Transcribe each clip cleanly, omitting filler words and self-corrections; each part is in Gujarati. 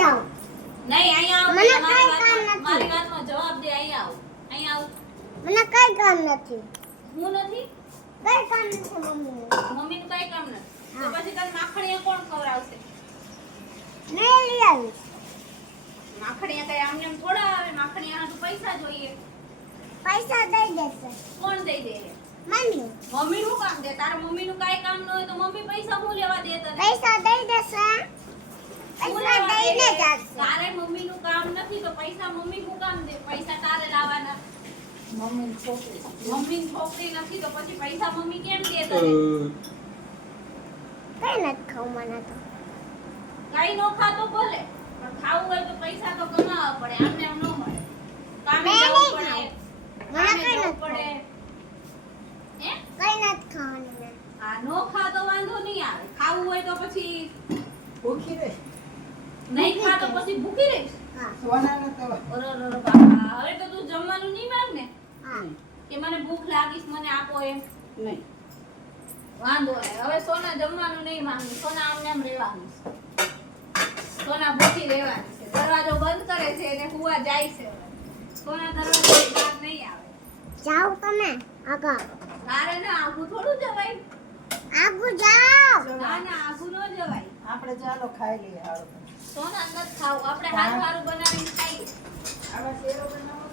જાઉં. નહીં અહીંયા આવ. મને કાંઈ કામ નથી. મારી વાતનો જવાબ દે. અહીંયા આવ. અહીંયા આવ. મને કઈ કામ નથી. હું નથી. કઈ કામ નથી મમ્મી. મમ્મીનું કઈ કામ નથી. તો હા. પછી તને માખણીયા કોણ ખવડાવશે? નહીં લઈ આવીશ. માખણીયા કઈ આમને એમ થોડા આવે. માખણીયાના તો પૈસા જોઈએ. પૈસા દઈ દેશે કોણ દઈ દે? મમ્મી. મમ્મીનું કામ દે. તારા મમ્મીનું કાઈ કામ ન હોય તો મમ્મી પૈસા હું લેવા દે તને? પૈસા દઈ દેશે. હું પૈસા લેવા દઈને દે? જાશે. તારે મમ્મીનું કામ નથી તો પૈસા મમ્મી શું કામ દે? પૈસા તારે લાવવાના. મમ્મીની છોકરી નથી તો પછી પૈસા મમ્મી કેમ દે તને? કઈ નથી ખાવું મને તો. કઈ નો ખાતો ભલે પણ ખાવું હોય તો પૈસા તો કમાવા પડે. આમને એમ ન મળે. કામે મેં જવું નહીં પડે. ખાવું. મને કામે કઈ જવું નથી પડે. હે? કઈ નથી ખાવાનું મેં. આ નો ખાતો વાંધો નહીં આવે. ખાવું હોય તો પછી ભૂખી રહે નહીં ખાતો પછી ભૂખી રહીશ. હા. સોનાના તો અરર બાપા, હવે તો તું જમવાનું નહીં માંગ ને હા. કે મને ભૂખ લાગીશ મને આપો એમ. નહીં વાંધો નહીં. હવે સોના જમવાનું નહીં માંગી. સોના આમને આમ રહેવાનું છે. સોના ભૂખી રહેવાની છે. દરવાજો બંધ કરે છે અને હુવા જાય છે. સોના દરવાજાની બહાર નહીં આવે. જાઓ તમે આગળ. તારે ના આઘું થોડું જવાય. આગળ જાઓ. ના ના આઘું ન જવાય. આપણે ચાલો ખાઈ લઈએ હાલો સોના નથી ખાવું. આપણે હારું હારું બનાવીને ખાઈએ. આવા શેરો બનાવો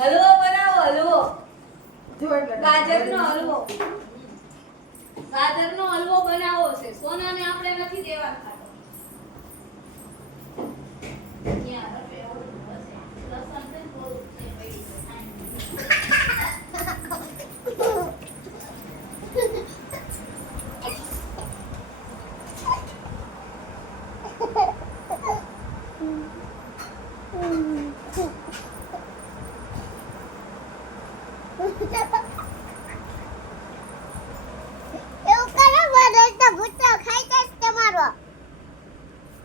હલવો બનાવો હલવો. જો એટલે ગાજરનો હલવો. ગાજરનો હલવો બનાવો છે. સોનાને આપણે નથી દેવા ખાતો. ત્યાં રવે ઓલું બસ. લસણ છે ને થોડુંક છે, પડી છે, ખાઈને. એવું કરો બધો તો ભૂતો ખાઈ જશે તમારો.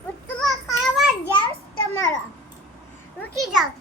ભૂતો ખાવા જાવ તમારો. રૂકી જાઓ.